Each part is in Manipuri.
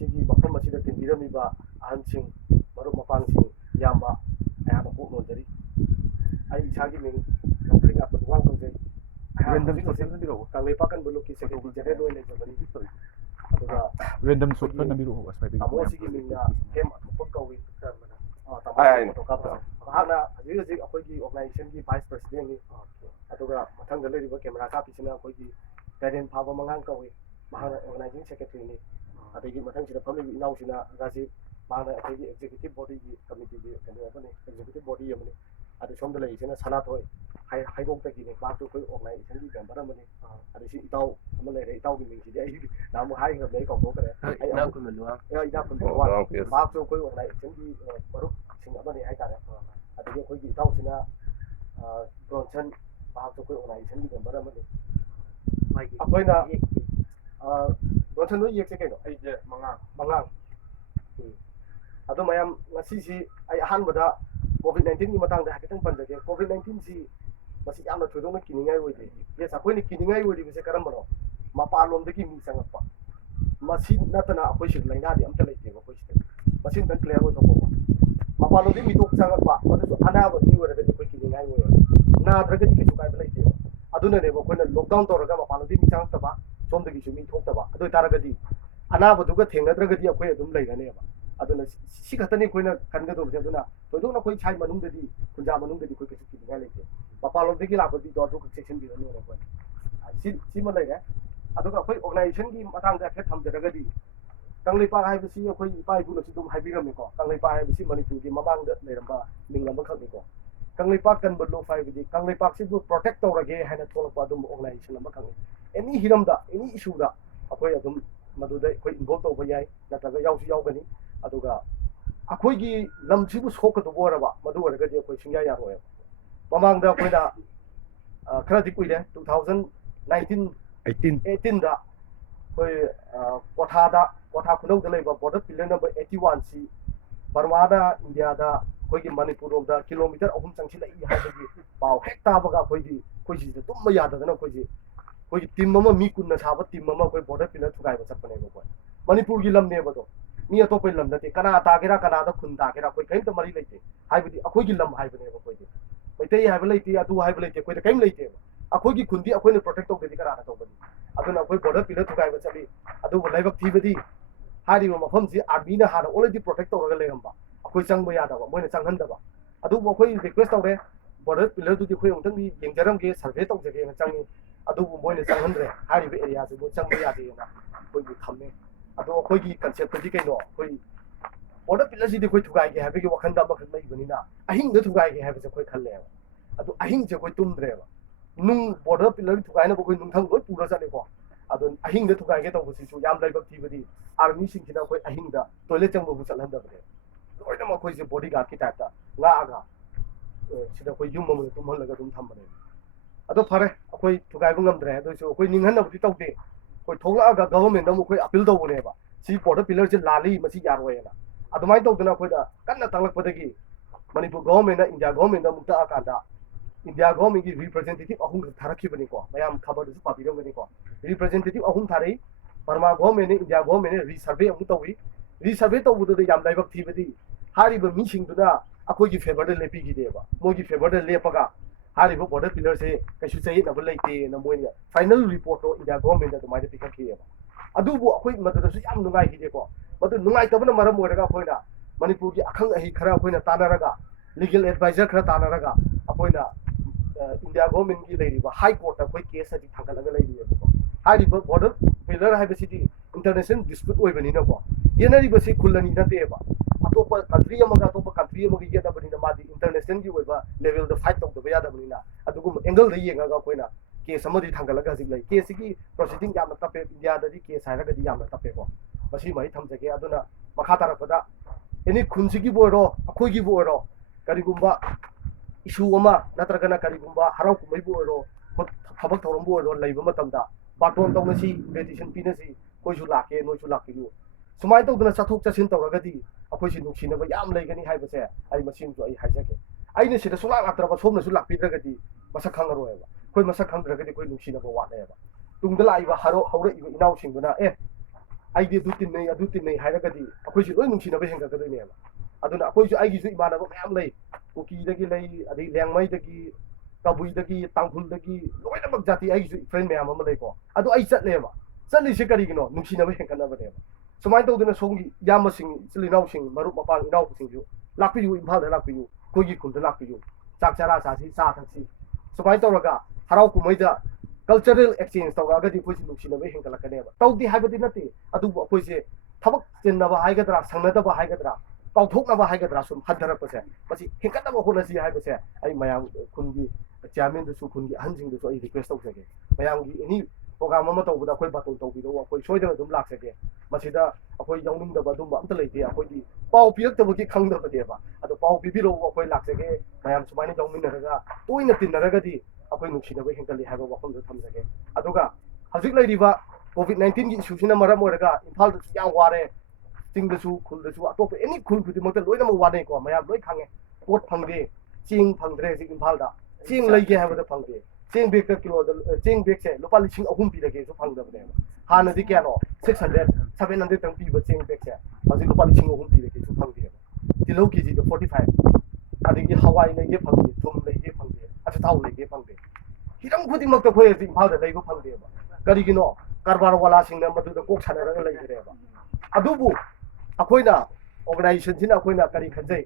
ꯁꯤꯒꯤ ꯃꯐꯝ ꯑꯁꯤꯗ ꯇꯤꯟꯕꯤꯔꯝꯃꯤꯕ ꯑꯍꯟꯁꯤꯡ ꯃꯔꯨꯞ ꯃꯄꯥꯡꯁꯤꯡ ꯏꯌꯥꯝꯕ ꯑꯌꯥꯝꯕ ꯄꯣꯛ ꯅꯣꯟꯖꯔꯤ ꯑꯩ ꯏꯁꯥꯒꯤ ꯃꯤꯡ ꯂꯝꯈꯩ ꯉꯥꯛꯄ ꯋꯥꯡ ꯀꯧꯖꯩ ꯍꯧꯖꯤꯛ ꯍꯧꯖꯤꯛ ꯀꯪꯂꯩꯄꯥꯛ ꯀꯟꯕꯂꯨꯞꯀꯤ ꯁꯦꯀ꯭ꯔꯦꯇꯔꯤ ꯖꯦꯅꯔꯦꯜ ꯑꯣꯏꯅ ꯂꯩꯖꯕꯅꯤ ꯑꯗꯨꯒ ꯔꯦꯟꯗꯝ ꯁꯣꯠ ꯈꯔ ꯅꯝꯕꯤꯔꯛꯑꯣ ꯇꯥꯃꯣ ꯑꯁꯤꯒꯤ ꯃꯤꯡꯅ ꯍꯦꯝ ꯑꯊꯣꯛꯄ ꯀꯧꯏ ꯃꯍꯥꯛꯅ ꯍꯧꯖꯤꯛ ꯍꯧꯖꯤꯛ ꯑꯩꯈꯣꯏꯒꯤ ꯑꯣꯔꯒꯅꯥꯏꯖꯦꯁꯟꯒꯤ ꯚꯥꯏꯁ ꯄ꯭ꯔꯁꯤꯗꯦꯟꯅꯤ ꯑꯗꯨꯒ ꯃꯊꯪꯗ ꯂꯩꯔꯤꯕ ꯀꯦꯃꯦꯔꯥ ꯀꯥꯞꯄꯤꯁꯤꯅ ꯑꯩꯈꯣꯏꯒꯤ ꯀꯩꯔꯦꯟ ꯐꯥꯕ ꯃꯉꯥꯡ ꯀꯧꯏ ꯃꯍꯥꯛꯅ ꯑꯣꯔꯒꯅꯥꯏꯖꯤꯡ ꯁꯦꯀ꯭ꯔꯦꯇꯔꯤꯅꯤ ꯑꯗꯒꯤ ꯃꯊꯪꯁꯤꯗ ꯐꯝꯂꯤꯕ ꯏꯅꯥꯎꯁꯤꯅ ꯔꯥꯖꯤꯞ ꯃꯍꯥꯛꯅ ꯑꯩꯈꯣꯏꯒꯤ ꯑꯦꯛꯖꯤꯀ꯭ꯌꯨꯇꯤꯚ ꯕꯣꯗꯤꯒꯤ ꯀꯃꯤꯇꯤꯒꯤ ꯀꯩꯅꯣ ꯑꯃꯅꯤ ꯑꯦꯛꯖꯤꯀ꯭ꯌꯨꯇꯤꯚ ꯕꯣꯗꯤ ꯑꯃꯅꯤ ꯑꯗꯩ ꯁꯣꯝꯗ ꯂꯩꯔꯤꯁꯤꯅ ꯁꯅꯥꯊꯣꯏ ꯍꯩꯔꯣꯛꯇꯒꯤꯅꯤ ꯃꯍꯥꯛꯁꯨ ꯑꯩꯈꯣꯏ ꯑꯣꯔꯒꯅꯥꯏꯖꯦꯁꯟꯒꯤ ꯃꯦꯝꯕꯔ ꯑꯃꯅꯤ ꯑꯗꯩ ꯁꯤ ꯏꯇꯥꯎ ꯑꯃ ꯂꯩꯔꯦ ꯏꯇꯥꯎꯒꯤ ꯃꯤꯡꯁꯤꯗꯤ ꯑꯩ ꯅꯍꯥꯟꯃꯨꯛ ꯍꯥꯏꯈ꯭ꯔꯕꯅꯤ ꯑꯩ ꯀꯥꯎꯊꯣꯛꯈ꯭ꯔꯦ ꯏꯅꯥꯛꯈꯨꯟꯕ ꯃꯍꯥꯛꯁꯨ ꯑꯩꯈꯣꯏ ꯑꯣꯔꯒꯅꯥꯏꯖꯦꯁꯟꯒꯤ ꯃꯔꯨꯞꯁꯤꯡ ꯑꯃꯅꯤ ꯍꯥꯏꯇꯥꯔꯦ ꯑꯗꯒꯤ ꯑꯩꯈꯣꯏꯒꯤ ꯏꯇꯥꯎꯁꯤꯅ ꯕ꯭ꯔꯣꯟꯁꯟ ꯃꯍꯥꯛꯁꯨ ꯑꯩꯈꯣꯏ ꯑꯣꯔꯒꯅꯥꯏꯖꯦꯁꯟꯒꯤ ꯃꯦꯝꯕꯔ ꯑꯃꯅꯤ ꯑꯩꯈꯣꯏꯅ ꯕ꯭ꯔꯣꯟꯁꯟ ꯅꯣꯏ ꯌꯦꯛꯁꯦ ꯀꯩꯅꯣ ꯑꯩꯁꯦ ꯃꯉꯥꯡ ꯑꯗꯣ ꯃꯌꯥꯝ ꯉꯁꯤꯁꯤ ꯑꯩ ꯑꯍꯥꯟꯕꯗ ꯀꯣꯚꯤꯗ-19ꯒꯤ ꯃꯇꯥꯡꯗ ꯍꯥꯏꯐꯦꯠꯇꯪ ꯄꯟꯖꯒꯦ ꯀꯣꯚꯤꯗ-19ꯁꯤ ꯃꯁꯤ ꯌꯥꯝꯅ ꯊꯣꯏꯗꯣꯛꯅ ꯀꯤꯅꯤꯡꯉꯥꯏ ꯑꯣꯏꯗꯦ ꯌꯦꯁ ꯑꯩꯈꯣꯏꯅ ꯀꯤꯅꯤꯡꯉꯥꯏ ꯑꯣꯏꯔꯤꯕꯁꯦ ꯀꯔꯝꯕꯅꯣ ꯃꯄꯥꯟꯂꯣꯝꯗꯒꯤ ꯃꯤ ꯆꯪꯉꯛꯄ ꯃꯁꯤ ꯅꯠꯇꯅ ꯑꯩꯈꯣꯏ ꯁꯤꯗ ꯂꯥꯏꯅꯥꯗꯤ ꯑꯝꯇ ꯂꯩꯇꯦꯕ ꯑꯩꯈꯣꯏ ꯁꯤꯗ ꯃꯁꯤ ꯑꯝꯇꯪ ꯀ꯭ꯂꯤꯌꯥꯔ ꯑꯣꯏꯊꯣꯛꯄꯀꯣ ꯃꯄꯥꯟꯂꯣꯝꯗꯒꯤ ꯃꯤꯇꯣꯞ ꯆꯪꯉꯛꯄ ꯃꯗꯨꯁꯨ ꯑꯅꯥꯕ ꯃꯤ ꯑꯣꯏꯔꯒꯗꯤ ꯑꯩꯈꯣꯏ ꯀꯤꯅꯤꯡꯉꯥꯏ ꯑꯣꯏꯌꯦꯕ ꯅꯥꯗ꯭ꯔꯒꯗꯤ ꯀꯩꯁꯨ ꯀꯥꯏꯕ ꯂꯩꯇꯦꯕ ꯑꯗꯨꯅꯅꯦꯕ ꯑꯩꯈꯣꯏꯅ ꯂꯣꯛꯗꯥꯎꯟ ꯇꯧꯔꯒ ꯃꯄꯥꯟꯂꯣꯝꯗꯒꯤ ꯃꯤ ꯆꯪꯉꯛꯇꯕ ꯁꯣꯝꯗꯒꯤꯁꯨ ꯃꯤ ꯊꯣꯛꯇꯕ ꯑꯗꯨ ꯑꯣꯏꯇꯥꯔꯒꯗꯤ ꯑꯅꯥꯕꯗꯨꯒ ꯊꯦꯡꯅꯗ꯭ꯔꯒꯗꯤ ꯑꯩꯈꯣꯏ ꯑꯗꯨꯝ ꯂꯩꯒꯅꯦꯕ ꯑꯗꯨꯅ ꯁꯤ ꯈꯛꯇꯅꯤ ꯑꯩꯈꯣꯏꯅ ꯈꯟꯒꯗꯧꯕꯁꯦ ꯑꯗꯨꯅ ꯊꯣꯏꯗꯣꯛꯅ ꯑꯩꯈꯣꯏ ꯁꯥꯏ ꯃꯅꯨꯡꯗꯗꯤ ꯈꯨꯟꯖꯥ ꯃꯅꯨꯡꯗꯗꯤ ꯑꯩꯈꯣꯏ ꯀꯩꯁꯨ ꯀꯤꯅꯤꯡꯉꯥꯏ ꯂꯩꯇꯦ ꯃꯄꯥꯟꯂꯣꯝꯗꯒꯤ ꯂꯥꯛꯄꯗꯤꯗꯣ ꯑꯗꯨꯈꯛ ꯆꯦꯛꯁꯤꯟꯕꯤꯔꯅꯣ ꯑꯩꯈꯣꯏ ꯁꯤꯃ ꯂꯩꯔꯦ ꯑꯗꯨꯒ ꯑꯩꯈꯣꯏ ꯑꯣꯔꯒꯅꯥꯏꯖꯦꯁꯟꯒꯤ ꯃꯇꯥꯡꯗ ꯍꯥꯏꯐꯦꯠ ꯊꯝꯖꯔꯒꯗꯤ ꯀꯪꯂꯩꯄꯥꯛ ꯍꯥꯏꯕꯁꯤ ꯑꯩꯈꯣꯏ ꯏꯄꯥ ꯏꯄꯨꯅꯁꯨ ꯑꯗꯨꯝ ꯍꯥꯏꯕꯤꯔꯝꯃꯦꯀꯣ ꯀꯪꯂꯩꯄꯥꯛ ꯍꯥꯏꯕꯁꯤ ꯃꯅꯤꯄꯨꯔꯒꯤ ꯃꯃꯥꯡꯗ ꯂꯩꯔꯝꯕ ꯃꯤꯡ ꯑꯃꯈꯛꯅꯤꯀꯣ ꯀꯪꯂꯩꯄꯥꯛ ꯀꯟꯕ ꯂꯨꯞ ꯍꯥꯏꯕꯗꯤ ꯀꯪꯂꯩꯄꯥꯛꯁꯤꯕꯨ ꯄ꯭ꯔꯣꯇꯦꯛ ꯇꯧꯔꯒꯦ ꯍꯥꯏꯅ ꯊꯣꯛꯂꯛꯄ ꯑꯗꯨꯝ ꯑꯣꯔꯒꯅꯥꯏꯖꯦꯁꯟ ꯑꯃꯈꯛꯅꯤ ꯑꯦꯅꯤ ꯍꯤꯔꯝꯗ ꯑꯦꯅꯤ ꯏꯁꯨꯗ ꯑꯩꯈꯣꯏ ꯑꯗꯨꯝ ꯃꯗꯨꯗ ꯑꯩꯈꯣꯏ ꯏꯟꯚꯣꯜቭ ꯇꯧꯕ ꯌꯥꯏ ꯅꯠꯇ꯭ꯔꯒ ꯌꯥꯎꯁꯨ ꯌꯥꯎꯒꯅꯤ ꯑꯗꯨꯒ ꯑꯩꯈꯣꯏꯒꯤ ꯂꯝꯁꯤꯕꯨ ꯁꯣꯛꯀꯗꯧꯕ ꯑꯣꯏꯔꯕ ꯃꯗꯨ ꯑꯣꯏꯔꯒꯗꯤ ꯑꯩꯈꯣꯏ ꯁꯨꯡꯌꯥ ꯌꯥꯔꯣꯏꯕ ꯃꯃꯥꯡꯗ ꯑꯩꯈꯣꯏꯅ ꯈꯔꯗꯤ ꯀꯨꯏꯔꯦ 2018ꯗ ꯑꯩꯈꯣꯏ ꯀ꯭ꯋꯥꯊꯥ ꯈꯨꯅꯧꯗ ꯂꯩꯕ ꯕꯣꯔꯗꯔ ꯄꯤꯂꯔ ꯅꯝꯕꯔ 81ꯁꯤ ꯕꯔꯃꯥꯅ ꯏꯟꯗꯤꯌꯥꯗ ꯑꯩꯈꯣꯏꯒꯤ ꯃꯅꯤꯄꯨꯔꯔꯣꯝꯗ ꯀꯤꯂꯣꯃꯤꯇꯔ 3 ꯆꯪꯁꯤꯜꯂꯛꯏ ꯍꯥꯏꯕꯒꯤ ꯄꯥꯎ ꯍꯦꯛ ꯇꯥꯕꯒ ꯑꯩꯈꯣꯏ ꯁꯤꯗ ꯇꯨꯝꯕ ꯌꯥꯗꯗꯅ ꯑꯩꯈꯣꯏꯒꯤ ꯇꯤꯝ ꯑꯃ ꯃꯤ ꯀꯨꯟꯅ ꯁꯥꯕ ꯇꯤꯝ ꯑꯃ ꯑꯩꯈꯣꯏ ꯕꯣꯔꯗꯔ ꯄꯤꯂꯔ ꯊꯨꯒꯥꯏꯕ ꯆꯠꯄꯅꯦꯕ ꯑꯩꯈꯣꯏ ꯃꯅꯤꯄꯨꯔꯒꯤ ꯂꯝꯅꯦꯕꯗꯣ ꯃꯤ ꯑꯇꯣꯞꯄꯒꯤ ꯂꯝ ꯅꯠꯇꯦ ꯀꯅꯥ ꯇꯥꯒꯦꯔꯥ ꯀꯅꯥꯗ ꯈꯨꯟ ꯇꯥꯒꯦꯔꯥ ꯑꯩꯈꯣꯏ ꯀꯔꯤꯝꯇ ꯃꯔꯤ ꯂꯩꯇꯦ ꯍꯥꯏꯕꯗꯤ ꯑꯩꯈꯣꯏꯒꯤ ꯂꯝ ꯍꯥꯏꯕꯅꯦꯕ ꯑꯩꯈꯣꯏꯗꯤ ꯃꯩꯇꯩ ꯍꯥꯏꯕ ꯂꯩꯇꯦ ꯑꯗꯨ ꯍꯥꯏꯕ ꯂꯩꯇꯦ ꯑꯩꯈꯣꯏꯗ ꯀꯔꯤꯝ ꯂꯩꯇꯦꯕ ꯑꯩꯈꯣꯏꯒꯤ ꯈꯨꯟꯗꯤ ꯑꯩꯈꯣꯏꯅ ꯄ꯭ꯔꯣꯇꯦꯛ ꯇꯧꯗ꯭ꯔꯗꯤ ꯀꯅꯥꯅ ꯇꯧꯒꯅꯤ ꯑꯗꯨꯅ ꯑꯩꯈꯣꯏ ꯕꯣꯔꯗꯔ ꯄꯤꯂꯔ ꯊꯨꯒꯥꯏꯕ ꯆꯠꯂꯤ ꯑꯗꯨꯕꯨ ꯂꯥꯏꯕꯛ ꯊꯤꯕꯗꯤ ꯍꯥꯏꯔꯤꯕ ꯃꯐꯝꯁꯤ ꯑꯥꯔꯃꯤꯅ ꯍꯥꯟꯅ ꯑꯣꯜꯔꯦꯗꯤ ꯄ꯭ꯔꯣꯇꯦꯛ ꯇꯧꯔꯒ ꯂꯩꯔꯝꯕ ꯑꯩꯈꯣꯏ ꯆꯪꯕ ꯌꯥꯗꯕ ꯃꯣꯏꯅ ꯆꯪꯍꯟꯗꯕ ꯑꯗꯨꯕꯨ ꯑꯩꯈꯣই ꯔꯤꯀ꯭ꯋꯦꯁ ꯇꯧꯔꯦ ꯕꯣꯔꯗꯔ ꯄꯤꯂꯔꯗꯨꯗꯤ ꯑꯩꯈꯣꯏ ꯑꯃꯨꯛꯇꯪꯗꯤ ꯌꯦꯡꯖꯔꯝꯒꯦ ꯁꯔꯚꯦ ꯇꯧꯖꯒꯦꯅ ꯆꯪꯉꯤ ꯑꯗꯨꯕꯨ ꯃꯣꯏꯅ ꯆꯪꯍꯟꯗ꯭ꯔꯦ ꯍꯥꯏꯔꯤꯕ ꯑꯦꯔꯤꯌꯥꯁꯤ ꯃꯣꯏ ꯆꯪꯕ ꯌꯥꯗꯦꯅ ꯑꯩꯈꯣꯏꯕꯨ ꯊꯝꯃꯦ ꯑꯗꯣ ꯑꯩꯈꯣꯏꯒꯤ ꯀꯟꯁꯦꯞꯇꯗꯤ ꯀꯩꯅꯣ ꯑꯩꯈꯣꯏ ꯕꯣꯔꯗꯔ ꯄꯤꯂꯔꯁꯤꯗꯤ ꯑꯩꯈꯣꯏ ꯊꯨꯒꯥꯏꯒꯦ ꯍꯥꯏꯕꯒꯤ ꯋꯥꯈꯟꯗ ꯑꯃꯈꯛ ꯂꯩꯕꯅꯤꯅ ꯑꯍꯤꯡꯗ ꯊꯨꯒꯥꯏꯒꯦ ꯍꯥꯏꯕꯁꯦ ꯑꯩꯈꯣꯏ ꯈꯜꯂꯦꯕ ꯑꯗꯣ ꯑꯍꯤꯡꯁꯦ ꯑꯩꯈꯣꯏ ꯇꯨꯝꯗ꯭ꯔꯦꯕ ꯕꯣꯔꯗꯔ ꯄꯤꯂꯔ ꯊꯨꯒꯥꯏꯅꯕ ꯑꯩꯈꯣꯏ ꯅꯨꯡꯊꯪ ꯂꯣꯏ ꯄꯨꯔ ꯆꯠꯂꯦꯀꯣ ꯑꯗꯣ ꯑꯍꯤꯡꯗ ꯊꯨꯒꯥꯏꯒꯦ ꯇꯧꯕꯁꯤꯁꯨ ꯌꯥꯝ ꯂꯥꯏꯕꯛ ꯊꯤꯕꯗꯤ ꯑꯥꯔꯃꯤꯁꯤꯡꯁꯤꯅ ꯑꯩꯈꯣꯏ ꯑꯍꯤꯡꯗ ꯇꯣꯏꯂꯦꯠ ꯆꯪꯕꯕꯨ ꯆꯠꯍꯟꯗꯕꯅꯦ ꯂꯣꯏꯅꯃꯛ ꯑꯩꯈꯣꯏꯁꯦ ꯕꯣꯗꯤ ꯒꯥꯔꯗꯀꯤ ꯇꯥꯏꯞꯇ ꯉꯥꯛꯑꯒ ꯁꯤꯗ ꯑꯩꯈꯣꯏ ꯌꯨꯝ ꯑꯃꯗ ꯇꯨꯝꯍꯜꯂꯒ ꯑꯗꯨꯝ ꯊꯝꯕꯅꯦꯕ ꯑꯗꯣ ꯐꯔꯦ ꯑꯩꯈꯣꯏ ꯊꯨꯒꯥꯏꯕ ꯉꯝꯗ꯭ꯔꯦ ꯑꯗꯨꯏꯁꯨ ꯑꯩꯈꯣꯏ ꯅꯤꯡꯍꯟꯅꯕꯗꯤ ꯇꯧꯗꯦ ꯑꯩꯈꯣꯏ ꯊꯣꯛꯂꯛꯑꯒ ꯒꯚꯔꯟꯃꯦꯟꯗ ꯑꯃꯨꯛ ꯑꯩꯈꯣꯏ ꯑꯄꯤꯜ ꯇꯧꯕꯅꯦꯕ ꯁꯤ ꯕꯣꯔꯗꯔ ꯄꯤꯂꯔꯁꯦ ꯂꯥꯜꯂꯤ ꯃꯁꯤ ꯌꯥꯔꯣꯏꯅ ꯑꯗꯨꯃꯥꯏꯅ ꯇꯧꯗꯅ ꯑꯩꯈꯣꯏꯅ ꯀꯟꯅ ꯇꯥꯛꯂꯛꯄꯗꯒꯤ ꯃꯅꯤꯄꯨꯔ ꯒꯚꯔꯟꯃꯦꯟꯠꯅ ꯏꯟꯗꯤꯌꯥ ꯒꯚꯔꯟꯃꯦꯟꯠꯗ ꯑꯃꯨꯛ ꯇꯛꯑꯀꯥꯟꯗ ꯏꯟꯗꯤꯌꯥ ꯒꯚꯔꯟꯃꯦꯟꯠꯀꯤ ꯔꯤꯄ꯭ꯔꯖꯦꯟꯇꯦꯇꯤꯚ 3 ꯊꯥꯔꯛꯈꯤꯕꯅꯤꯀꯣ ꯃꯌꯥꯝ ꯈꯕꯔꯗꯁꯨ ꯄꯥꯕꯤꯔꯝꯒꯅꯤꯀꯣ ꯔꯤꯄ꯭ꯔꯖꯦꯟꯇꯦꯇꯤꯚ 3 ꯊꯥꯔꯛꯏ ꯕꯔꯃꯥ ꯒꯚꯔꯟꯃꯦꯟꯠꯅ ꯏꯟꯗꯤꯌꯥ ꯒꯚꯔꯟꯃꯦꯟꯠꯅ ꯔꯤꯁꯔꯚꯦ ꯑꯃꯨꯛ ꯇꯧꯏ ꯔꯤꯁꯔꯚꯦ ꯇꯧꯕꯗꯨꯗ ꯌꯥꯝ ꯂꯥꯏꯕꯛ ꯊꯤꯕꯗꯤ ꯍꯥꯏꯔꯤꯕ ꯃꯤꯁꯤꯡꯗꯨꯅ ꯑꯩꯈꯣꯏꯒꯤ ꯐꯦꯚꯔꯗ ꯂꯦꯞꯄꯤꯈꯤꯗꯦꯕ ꯃꯣꯏꯒꯤ ꯐꯦꯚꯔꯗ ꯂꯦꯞꯄꯒ ꯍꯥꯏꯔꯤꯕ ꯕꯣꯔꯗꯔ ꯄꯤꯂꯔꯁꯦ ꯀꯩꯁꯨ ꯆꯌꯦꯠꯅꯕ ꯂꯩꯇꯦꯅ ꯃꯣꯏꯅ ꯐꯥꯏꯅꯦꯜ ꯔꯤꯄꯣꯔꯠꯇꯣ ꯏꯟꯗꯤꯌా ꯒꯚꯔꯟꯃꯦꯟꯠꯅ ꯑꯗꯨꯃꯥꯏꯅ ꯄꯤꯈꯠꯈꯤꯑꯕ ꯑꯗꯨꯕꯨ ꯑꯩꯈꯣꯏ ꯃꯗꯨꯗꯁꯨ ꯌꯥꯝ ꯅꯨꯡꯉꯥꯏꯈꯤꯗꯦꯀꯣ ꯃꯗꯨ ꯅꯨꯡꯉꯥꯏꯇꯕꯅ ꯃꯔꯝ ꯑꯣꯏꯔꯒ ꯑꯩꯈꯣꯏꯅ ꯃꯅꯤꯄꯨꯔꯒꯤ ꯑꯈꯪ ꯑꯍꯩ ꯈꯔ ꯑꯩꯈꯣꯏꯅ ꯇꯥꯟꯅꯔꯒ ꯂꯤꯒꯦꯜ ꯑꯦꯗꯚꯥꯏꯖꯔ ꯈꯔ ꯇꯥꯟꯅꯔꯒ ꯑꯩꯈꯣꯏꯅ ꯏꯟꯗꯤꯌా ꯒꯚꯔꯟꯃꯦꯟꯠꯀꯤ ꯂꯩꯔꯤꯕ ꯍꯥꯏ ꯀꯣꯔꯠꯇ ꯑꯩꯈꯣꯏ ꯀꯦꯁ ꯍꯧꯖꯤꯛ ꯊꯥꯡꯒꯠꯂꯒ ꯂꯩꯔꯤꯑꯕꯀꯣ ꯍꯥꯏꯔꯤꯕ ꯕꯣꯔꯗꯔ ꯄꯤꯂꯔ ꯍꯥꯏꯕꯁꯤꯗꯤ इंटरनेशनल डिस्प्यूट होइबनिनको येनरिबसि खुलनी नतेबा अतोप कंट्री अमगा अतोप कंट्री अमगा येदबनिना मादि इंटरनेशनल की होइबा लेवल द फाइट तौदबा यादबनिना अदुगुम एंगल द येंगागा कोइना केस अमदि थांगलगा हजिक लै केस की प्रोसीडिंग यामना तपे इंडिया ददि केस हायरगदि यामना तपेको मसि मै थमजगे अदुना मखा तारपदा एनी खुनसिगी बोरो अखोइगी बोरो करिगुम्बा इशू अमा नत्रगना करिगुम्बा हराउ कुमै बोरो थबक थौरम बोरो लैबा मतमदा बाटोन तौनसी पेटिशन पिनसी कोइसु लाके नोइसु लाकिलु सुमाय तौदना चथोक चसिन तौरगदि अखोइसि नुक्सिनबा याम लैगनी हाइबसे आई मसिमजु आई हाइजके आइने सिदा सुला लात्रबा सोमनसु लापिद्रगदि मसक खंगरोयबा कोइ मसक खंगद्रगदि कोइ नुक्सिनबा वानेबा तुंगदा लाइबा हरो हौरइबा इनाउसिंगुना ए ꯑꯩꯗꯤ ꯑꯗꯨ ꯇꯤꯟꯅꯩ ꯍꯥꯏꯔꯒꯗꯤ ꯑꯩꯈꯣꯏꯁꯨ ꯂꯣꯏ ꯅꯨꯡꯁꯤꯅꯕ ꯍꯦꯟꯒꯠꯀꯗꯣꯏꯅꯦꯕ ꯑꯗꯨꯅ ꯑꯩꯈꯣꯏꯁꯨ ꯑꯩꯒꯤꯁꯨ ꯏꯃꯥꯟꯅꯕ ꯃꯌꯥꯝ ꯂꯩ ꯀꯨꯀꯤꯗꯒꯤ ꯂꯩ ꯑꯗꯩ ꯂꯦꯡꯃꯩꯗꯒꯤ ꯀꯕꯨꯏꯗꯒꯤ ꯇꯥꯡꯈꯨꯜꯗꯒꯤ ꯂꯣꯏꯅꯃꯛ ꯖꯥꯇꯤ ꯑꯩꯒꯤꯁꯨ ꯐ꯭ꯔꯦꯟ ꯃꯌꯥꯝ ꯑꯃ ꯂꯩꯀꯣ ꯑꯗꯨ ꯑꯩ ꯆꯠꯂꯦꯕ ꯆꯠꯂꯤꯁꯦ ꯀꯔꯤꯒꯤꯅꯣ ꯅꯨꯡꯁꯤꯅꯕ ꯍꯦꯟꯒꯠꯅꯕꯅꯦꯕ ꯁꯨꯃꯥꯏꯅ ꯇꯧꯗꯅ ꯁꯣꯝꯒꯤ ꯏꯌꯥꯝꯕꯁꯤꯡ ꯏꯆꯤꯜ ꯏꯅꯥꯎꯁꯤꯡ ꯃꯔꯨꯞ ꯃꯄꯥꯡ ꯏꯅꯥꯎꯁꯤꯡꯁꯨ ꯂꯥꯛꯄꯤꯌꯨ ꯏꯝꯐꯥꯜꯗ ꯂꯥꯛꯄꯤꯌꯨ ꯑꯩꯈꯣꯏꯒꯤ ꯈꯨꯟꯗ ꯂꯥꯛꯄꯤꯌꯨ ꯆꯥꯛ ꯆꯔꯥ ꯆꯥꯁꯤ ꯆꯥ ꯊꯛꯁꯤ ꯁꯨꯃꯥꯏꯅ ꯇꯧꯔꯒ ꯍꯔꯥꯎ ꯀꯨꯝꯍꯩꯗ ꯀꯜꯆꯔꯦꯜ ꯑꯦꯛꯁꯆꯦꯟꯖ ꯇꯧꯔꯛꯑꯒꯗꯤ ꯑꯩꯈꯣꯏꯁꯤ ꯅꯨꯡꯁꯤꯅꯕ ꯍꯦꯟꯒꯠꯂꯛꯀꯅꯦꯕ ꯇꯧꯗꯦ ꯍꯥꯏꯕꯗꯤ ꯅꯠꯇꯦ ꯑꯗꯨꯕꯨ ꯑꯩꯈꯣꯏꯁꯦ ꯊꯕꯛ ꯆꯤꯟꯅꯕ ꯍꯥꯏꯒꯗ꯭ꯔꯥ ꯁꯪꯅꯗꯕ ꯍꯥꯏꯒꯗ꯭ꯔꯥ ꯀꯥꯎꯊꯣꯛꯅꯕ ꯍꯥꯏꯒꯗ꯭ꯔꯥ ꯁꯨꯝ ꯍꯟꯊꯔꯛꯄꯁꯦ ꯃꯁꯤ ꯍꯦꯟꯒꯠꯅꯕ ꯍꯣꯠꯅꯁꯤ ꯍꯥꯏꯕꯁꯦ ꯑꯩ ꯃꯌꯥꯝ ꯈꯨꯟꯒꯤ ꯆꯤꯌꯥꯔꯃꯦꯟꯗꯁꯨ ꯈꯨꯟꯒꯤ ꯑꯍꯟꯁꯤꯡꯗꯁꯨ ꯑꯩ ꯔꯤꯀ꯭ꯋꯦꯁ ꯇꯧꯖꯒꯦ ꯃꯌꯥꯝꯒꯤ ꯑꯦꯅꯤ ꯄ꯭ꯔꯣꯒ꯭ꯔꯥꯝ ꯑꯃ ꯇꯧꯕꯗ ꯑꯩꯈꯣꯏ ꯕꯥꯇꯣꯟ ꯇꯧꯕꯤꯔꯛꯎ ꯑꯩꯈꯣꯏ ꯁꯣꯏꯗꯅ ꯑꯗꯨꯝ ꯂꯥꯛꯆꯒꯦ ꯃꯁꯤꯗ ꯑꯩꯈꯣꯏ ꯌꯥꯎꯅꯤꯡꯗꯕ ꯑꯗꯨꯝꯕ ꯑꯝꯇ ꯂꯩꯇꯦ ꯑꯩꯈꯣꯏꯗꯤ ꯄꯥꯎ ꯄꯤꯔꯛꯇꯕꯒꯤ ꯈꯪꯗꯕꯅꯦꯕ ꯑꯗꯣ ꯄꯥꯎ ꯄꯤꯕꯤꯔꯛꯎ ꯑꯩꯈꯣꯏ ꯂꯥꯛꯆꯒꯦ ꯃꯌꯥꯝ ꯁꯨꯃꯥꯏꯅ ꯌꯥꯎꯃꯤꯟꯅꯔꯒ ꯇꯣꯏꯅ ꯇꯤꯟꯅꯔꯒꯗꯤ ꯑꯩꯈꯣꯏ ꯅꯨꯡꯁꯤꯅꯕ ꯍꯦꯟꯒꯠꯂꯤ ꯍꯥꯏꯕ ꯋꯥꯐꯝꯗꯣ ꯊꯝꯖꯒꯦ ꯑꯗꯨꯒ ꯍꯧꯖꯤꯛ ꯂꯩꯔꯤꯕ COVID-19ꯒꯤ ꯏꯁꯨꯁꯤꯅ ꯃꯔꯝ ꯑꯣꯏꯔꯒ ꯏꯝꯐꯥꯜꯗꯁꯨ ꯌꯥꯝ ꯋꯥꯔꯦ ꯆꯤꯡꯗꯁꯨ ꯈꯨꯜꯗꯁꯨ ꯑꯇꯣꯞꯄ ꯑꯦꯅꯤ ꯈꯨꯜ ꯈꯨꯗꯤꯡꯃꯛꯇ ꯂꯣꯏꯅꯃꯛ ꯋꯥꯅꯩꯀꯣ ꯃꯌꯥꯝ ꯂꯣꯏ ꯈꯪꯉꯦ ꯄꯣꯠ ꯐꯪꯗꯦ ꯆꯦꯡ ꯐꯪꯗ꯭ꯔꯦ ꯍꯧꯖꯤꯛ ꯏꯝꯐꯥꯜꯗ ꯆꯦꯡ ꯂꯩꯒꯦ ꯍꯥꯏꯕꯗ ꯐꯪꯗꯦ ꯆꯦꯡ ꯕꯦꯒꯇ ꯀꯤꯂꯣꯗ ꯆꯦꯡ ꯕꯦꯒꯁꯦ ꯂꯨꯄꯥ 3,000 ꯄꯤꯔꯒꯦꯁꯨ ꯐꯪꯗꯕꯅꯦꯕ ꯍꯥꯟꯅꯗꯤ ꯀꯌꯥꯅꯣ 600 700 ꯇꯪ ꯄꯤꯕ ꯆꯦꯡ ꯕꯦꯒꯁꯦ ꯍꯧꯖꯤꯛ ꯂꯨꯄꯥ 3,000 ꯄꯤꯔꯒꯦꯁꯨ ꯐꯪꯗꯦꯕ ꯇꯤꯜꯍꯧ ꯀꯦꯖꯤꯗ 45 ꯑꯗꯒꯤ ꯍꯋꯥꯏ ꯂꯩꯒꯦ ꯐꯪꯗꯦ ꯊꯨꯝ ꯂꯩꯒꯦ ꯐꯪꯗꯦ ꯑꯆꯥꯊꯥꯎ ꯂꯩꯒꯦ ꯐꯪꯗꯦ ꯍꯤꯔꯝ ꯈꯨꯗꯤꯡꯃꯛꯇ ꯑꯩꯈꯣꯏ ꯍꯧꯖꯤꯛ ꯏꯝꯐꯥꯜꯗ ꯂꯩꯕ ꯐꯪꯗꯦꯕ ꯀꯔꯤꯒꯤꯅോ ꯀꯔꯕꯥꯔ ꯋꯥꯂꯥꯁꯤꯡꯅ ꯃꯗꯨꯗ ꯀꯣꯛ ꯁꯥꯟꯅꯔꯒ ꯂꯩꯈ꯭ꯔꯦꯕ ꯑꯗꯨꯕꯨ ꯑꯩꯈꯣꯏꯅ ꯑꯣꯔꯒꯅꯥꯏꯖꯦꯁꯟꯁꯤꯅ ꯑꯩꯈꯣꯏꯅ ꯀꯔꯤ ꯈꯟꯖꯩ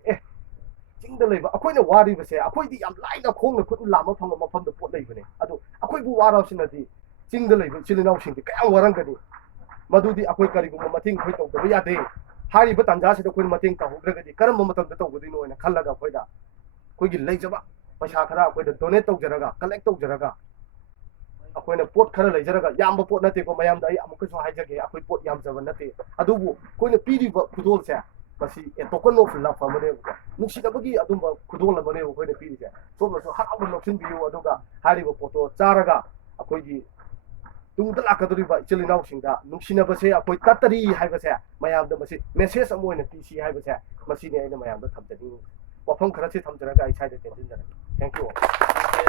ꯆꯤꯡꯗ ꯂꯩꯕ ꯑꯩꯈꯣꯏꯅ ꯋꯥꯔꯤꯕꯁꯦ ꯑꯩꯈꯣꯏꯗꯤ ꯌꯥꯝ ꯂꯥꯏꯅ ꯈꯣꯡꯅ ꯈꯨꯠꯅ ꯂꯥꯝꯕ ꯐꯪꯕ ꯃꯐꯝꯗ ꯄꯣꯠ ꯂꯩꯕꯅꯦ ꯑꯗꯨ ꯑꯩꯈꯣꯏꯕꯨ ꯋꯥꯔꯕꯁꯤꯅꯗꯤ ꯆꯤꯡꯗ ꯂꯩꯕ ꯏꯆꯤꯜ ꯏꯅꯥꯎꯁꯤꯡꯗꯤ ꯀꯌꯥꯝ ꯋꯥꯔꯝꯒꯅꯤ ꯃꯗꯨꯗꯤ ꯑꯩꯈꯣꯏ ꯀꯔꯤꯒꯨꯝꯕ ꯃꯇꯦꯡ ꯑꯩꯈꯣꯏ ꯇꯧꯗꯕ ꯌꯥꯗꯦ ꯍꯥꯏꯔꯤꯕ ꯇꯥꯟꯖꯥꯁꯤꯗ ꯑꯩꯈꯣꯏꯅ ꯃꯇꯦꯡ ꯇꯧꯍꯧꯗ꯭ꯔꯒꯗꯤ ꯀꯔꯝꯕ ꯃꯇꯝꯗ ꯇꯧꯒꯗꯣꯏꯅꯣ ꯍꯥꯏꯅ ꯈꯜꯂꯒ ꯑꯩꯈꯣꯏꯒꯤ ꯂꯩꯖꯕ ꯄꯩꯁా ꯈꯔ ꯑꯩꯈꯣꯏꯅ ꯗꯣꯅꯦꯠ ꯇꯧꯖꯔꯒ ꯀꯂꯦꯛ ꯇꯧꯖꯔꯒ ꯑꯩꯈꯣꯏꯅ ꯄꯣꯠ ꯈꯔ ꯂꯩꯖꯔꯒ ꯌꯥꯝꯕ ꯄꯣꯠ ꯅꯠꯇꯦꯀꯣ ꯃꯌꯥꯝꯗ ꯑꯩ ꯑꯃꯨꯛꯀꯁꯨ ꯍꯥꯏꯖꯒꯦ ꯑꯩꯈꯣꯏ ꯄꯣꯠ ꯌꯥꯝꯖꯕ ꯅꯠꯇꯦ ꯑꯗꯨꯕꯨ ꯑꯩꯈꯣꯏꯅ ꯄꯤꯔꯤꯕ ꯈꯨꯗꯣꯜꯁꯦ ꯃꯁꯤ ꯇꯣꯀꯟ ꯑꯣꯐ ꯂꯚ ꯑꯃꯅꯦꯕꯀꯣ ꯅꯨꯡꯁꯤꯅꯕꯒꯤ ꯑꯗꯨꯝꯕ ꯈꯨꯗꯣꯜ ꯑꯃꯅꯦꯕ ꯑꯩꯈꯣꯏꯅ ꯄꯤꯔꯤꯁꯦ ꯁꯣꯝꯅꯁꯨ ꯍꯔꯥꯎꯅ ꯂꯧꯁꯤꯟꯕꯤꯌꯨ ꯑꯗꯨꯒ ꯍꯥꯏꯔꯤꯕ ꯄꯣꯠꯇꯣ ꯆꯥꯔꯒ ꯑꯩꯈꯣꯏꯒꯤ ꯇꯨꯡꯗ ꯂꯥꯛꯀꯗꯧꯔꯤꯕ ꯏꯆꯤꯜ ꯏꯅꯥꯎꯁꯤꯡꯗ ꯅꯨꯡꯁꯤꯅꯕꯁꯦ ꯑꯩꯈꯣꯏ ꯇꯠꯇꯔꯤ ꯍꯥꯏꯕꯁꯦ ꯃꯌꯥꯝꯗ ꯃꯁꯤ ꯃꯦꯁꯦꯖ ꯑꯃ ꯑꯣꯏꯅ ꯄꯤꯁꯤ ꯍꯥꯏꯕꯁꯦ ꯃꯁꯤꯅꯤ ꯑꯩꯅ ꯃꯌꯥꯝꯗ ꯊꯝꯖꯅꯤꯡꯉꯤ ꯋꯥꯐꯝ ꯈꯔꯁꯤ ꯊꯝꯖꯔꯒ ꯑꯩ ꯁ꯭ꯋꯥꯏꯗ ꯇꯦꯟꯁꯤꯟꯖꯔꯒꯦ ꯊꯦꯡꯛ ꯌꯨ